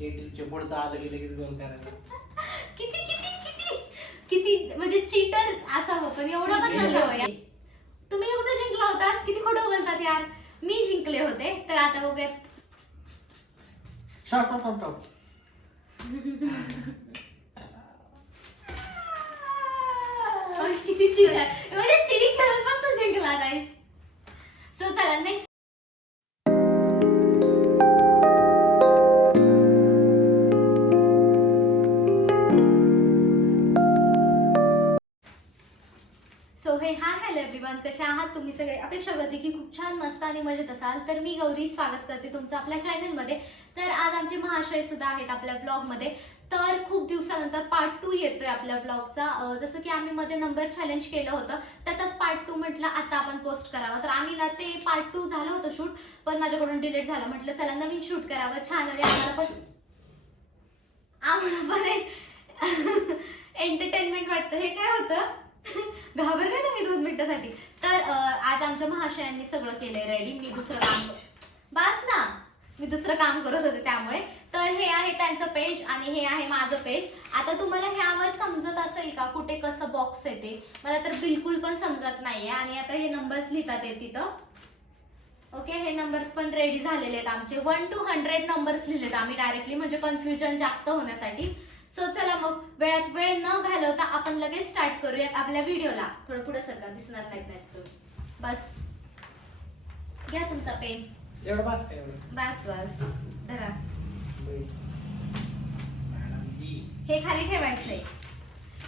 80 पुढचं आलं गेलं की गोल करायला. किती किती किती किती म्हणजे चीटर असावं, पण एवढं पण नसावं यार. तुम्ही कुठे जिंकला होता? किती खोटं बोलतात यार. मी जिंकले होते. तर आता बघूयात. Shop shop shop. किती चिड म्हणजे चिडी खेळून पण तू जिंकला नाहीस. सो चला नेक्स्ट. सो हे हाय हॅलो एव्हरीवन, कशा आहात तुम्ही सगळे? अपेक्षा करते की खूप छान मस्त आणि मजेत असाल. तर मी गौरी स्वागत करते तुमचं आपल्या चॅनलमध्ये. तर आज आमचे महाशय सुद्धा आहेत आपल्या व्लॉगमध्ये. तर खूप दिवसानंतर पार्ट 2 येतोय आपल्या व्लॉगचा. जसं की आम्ही मध्ये नंबर चॅलेंज केलं होतं, त्याचाच पार्ट 2 म्हटलं आता आपण पोस्ट करावं. तर आम्ही ना ते पार्ट 2 झालं होतं शूट, पण माझ्याकडून डिलीट झालं. म्हटलं चला नवीन शूट करावं, छान आणि आम्हाला पण एंटरटेनमेंट वाटतं. हे काय होतं? घाबरले ना मी 2 मिनिटासाठी. तर आज आमच्या महाशयांनी सगळं केलंय रेडी. मी दुसरं काम बस ना, मी दुसरं काम करत होते त्यामुळे. तर हे आहे त्यांचं पेज आणि हे आहे माझं पेज. आता तुम्हाला ह्यावर समजत असेल का कुठे कसं बॉक्स येते? मला तर बिलकुल पण समजत नाहीये. आणि आता हे नंबर्स लिहितात आहे तिथं. ओके, हे नंबर्स पण रेडी झालेले आहेत आमचे. 1 to 100 नंबर्स लिहिलेत आम्ही डायरेक्टली, म्हणजे कन्फ्युजन जास्त होण्यासाठी. सो चला मग वेळात वेळ न घालवता आपण लगेच स्टार्ट करूयात आपल्या व्हिडिओला. थोडं पुढे सरका, दिसणार नाहीत तुम्ही. बस घ्या तुमचा पेन. एवढं बस काय एवढं? बस बस धरा. मॅडम जी. हे खाली ठेवायचंय.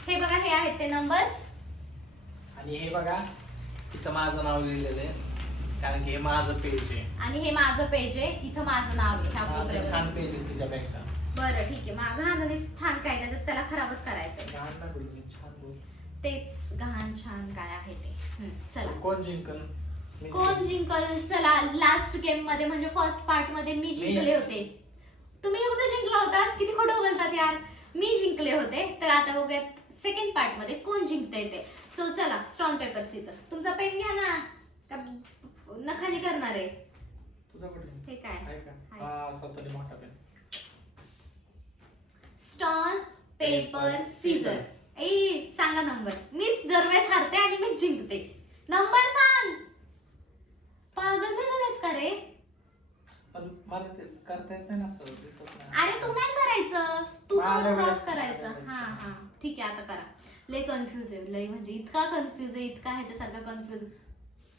हे बघा, हे आहेत ते नंबर्स. आणि हे बघा, इथं माझं नाव लिहिलेलं आहे, कारण की हे माझं पेज आहे. आणि हे माझं पेज आहे, इथं माझं नाव आहे. ह्या माझं कोपऱ्यावर. छान पेज आहे तिच्यापेक्षा. बरं ठीक आहे. मग घाण आणि छान काय त्याच्यात, त्याला खराबच करायचंय. छान ना बोल, छान बोल. तेच घाण छान काय आहे ते. चला कोण जिंकल? कोण जिंकल? चला लास्ट गेम मध्ये म्हणजे फर्स्ट पार्ट मध्ये मी जिंकले होते. तुम्ही कुठे जिंकला होता? किती खोटं बोलतात यार. मी जिंकले होते. तर आता बघूयात सेकंड पार्ट मध्ये कोण जिंकतंय ते. सो चला स्टोन पेपर सीजर. तुमचा पेन घ्या ना, का नखानी करणार आहे? तुझा कुठे? हे काय? आहे का? हा, स्वतःने मोठा पेन. Stone paper scissor. ए सांगा नंबर. मीच दरवेळेस हारते आणि मीच जिंकते. नंबर सांग. पागल बिगल का रे? पण मला ते करता येत नाही ना, असं दिसत नाही. अरे तू नाही करायचं, तू मला तर क्रॉस एवढंच करायचं. करायचं. हा हा ठीक आहे, आता करा. लय कन्फ्यूज आहे, लय म्हणजे इतका कन्फ्यूज आहे, इतका ह्याच्यासारखा कन्फ्यूज.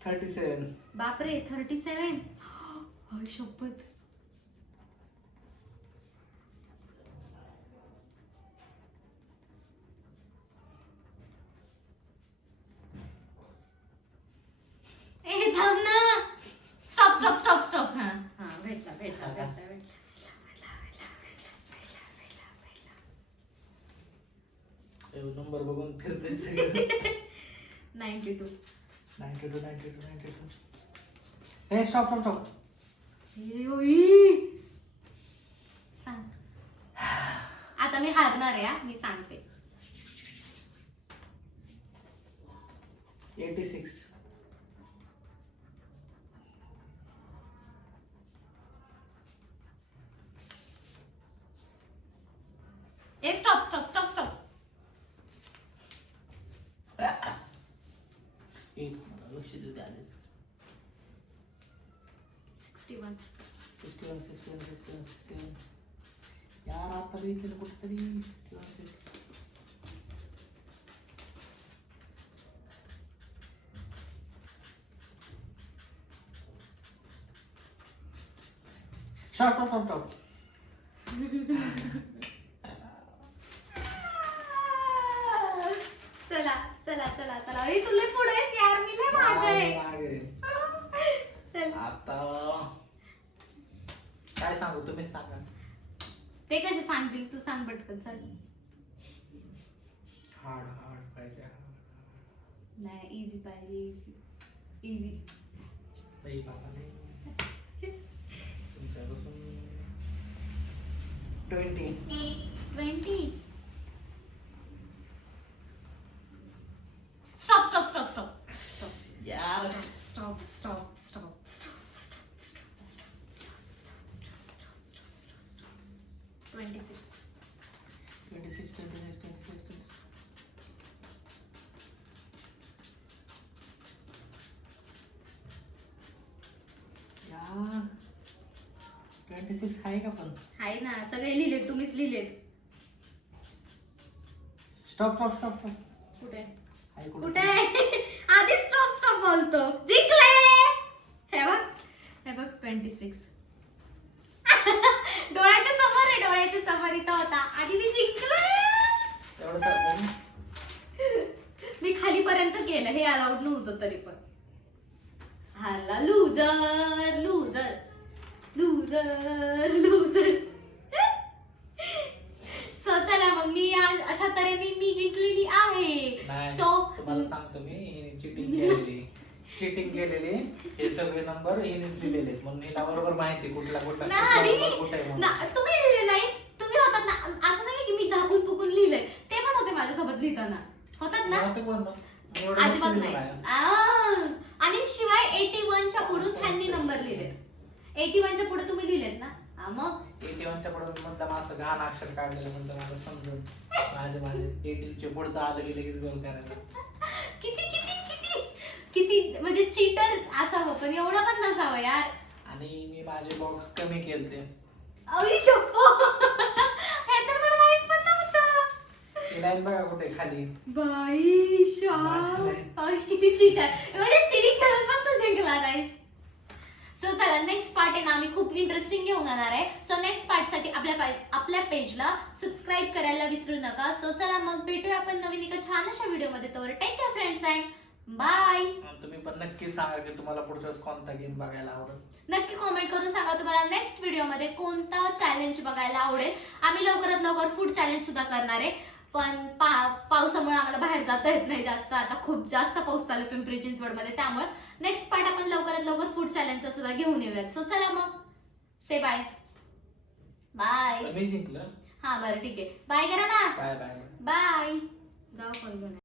37. बापरे 37. हाय शपथ. ए थांब ना. Stop stop stop stop. हा हा भेटला भेटला भेटला भेटला. नंबर बघून फिरते सगळं. 92. 92 92 92. हे स्टॉप स्टॉप स्टॉप. सांग. आता मी हारणार आहे हा, मी सांगते. 86. ए स्टॉप स्टॉप स्टॉप स्टॉप. लक्ष देऊ द्या आधीच. 61. 61 61 61 61. यार आता बी इथे कुठेतरी 61. Shop shop shop shop. चला चला चला चला. ए तुला पुढे आहेस यार, मी लय मागे आहे. चल आता काय सांगू, तुम्हीच सांगा. ते कसे सांगतील, तू सांग पटकन. चल. हार्ड हार्ड पाहिजे. नाही इझी पाहिजे. Easy easy. नाही बाबा नाही. तुमच्यापासून 20. Stop stop stop stop stop. यार स्टॉप स्टॉप स्टॉप. 26. 26. यार 26 आहे का पण? आहे ना, सगळे लिहिले, तुम्हीच लिहिलेत. स्टॉप कुठे आहे कुठे आधी स्टॉप बोलतो. जिंकले. हे बघ 26. डोळ्याच्या समोर इथं होता. आधी मी जिंकले. एवढं तर मी खालीपर्यंत केलं, हे अलाउड नव्हतं तरी पण. हारला लूजर. सो चला मग मी अशा तऱ्हेने मी जिंकलेली आहे. नाही, सो तुम्हाला सांगतो मी चीटिंग केलेली. हे सगळे नंबर हिनेच लिहिलेले आहेत, म्हणून हिला बरोबर माहिती कुठला नाही नंबर कुठे आहे म्हणून. तुम्ही लिहिले नाही, तुम्ही होतात ना. असं नाही की मी झाकून फुकून लिहिलंय, ते पण होते माझ्यासोबत लिहिताना. होतात ना? नव्हते पण मग. एवढं अजिबात नक्की नाही. आ. लिहिलं आणि शिवाय 81च्या पुढून त्यांनी नंबर लिहिलेत. 81च्या पुढे तुम्ही लिहिलेत ना. मग 81च्या पुढे म्हणता असं घाण अक्षर काढलेलं म्हणतं मला समजून माझे 18च्या पुढचं आलं गेलं की गोल करायला. किती म्हणजे चीटर असावं, पण एवढं पण नसावं यार. आणि मी माझे बॉक्स कमी केलते. अरे शप्पो. हे तर मला माहित पण नव्हतं. ही लाईन बघा कुठे खाली. बाई किती चीटर. म्हणजे चिडी खेळून पण तू जिंकला नाहीस. सो चला नेक्स्ट पार्ट आहे ना, आम्ही खूप इंटरेस्टिंग घेऊन येणार आहे. सो नेक्स्ट पार्ट साठी आपल्या पेजला सबस्क्राईब करायला विसरू नका. सो चला मग भेटूया आपण नवीन एका छान अशा व्हिडिओ मध्ये. तर take care friends and bye. तुम्ही पण नक्की सांगा की तुम्हाला पुढच्या वेळेस कोणता गेम बघायला आवडेल. नक्की कमेंट करून सांगा तुम्हाला नेक्स्ट व्हिडिओ मध्ये कोणता चॅलेंज बघायला आवडेल. आम्ही लवकरात लवकर फूड चॅलेंज सुद्धा करणार आहे, पण पावसामुळे आम्हाला बाहेर जाता येत नाही जास्त. आता खूप जास्त पाऊस चालू पिंपरी चिंचवडमध्ये, त्यामुळे नेक्स्ट पार्ट आपण लवकरात लवकर फूड चॅलेंजचा सुद्धा घेऊन येऊयात. सो चला मग से बाय. मी जिंकलं. हा बरं ठीक आहे. बाय करा ना. बाय. बाय. जाऊ फोन घेऊन.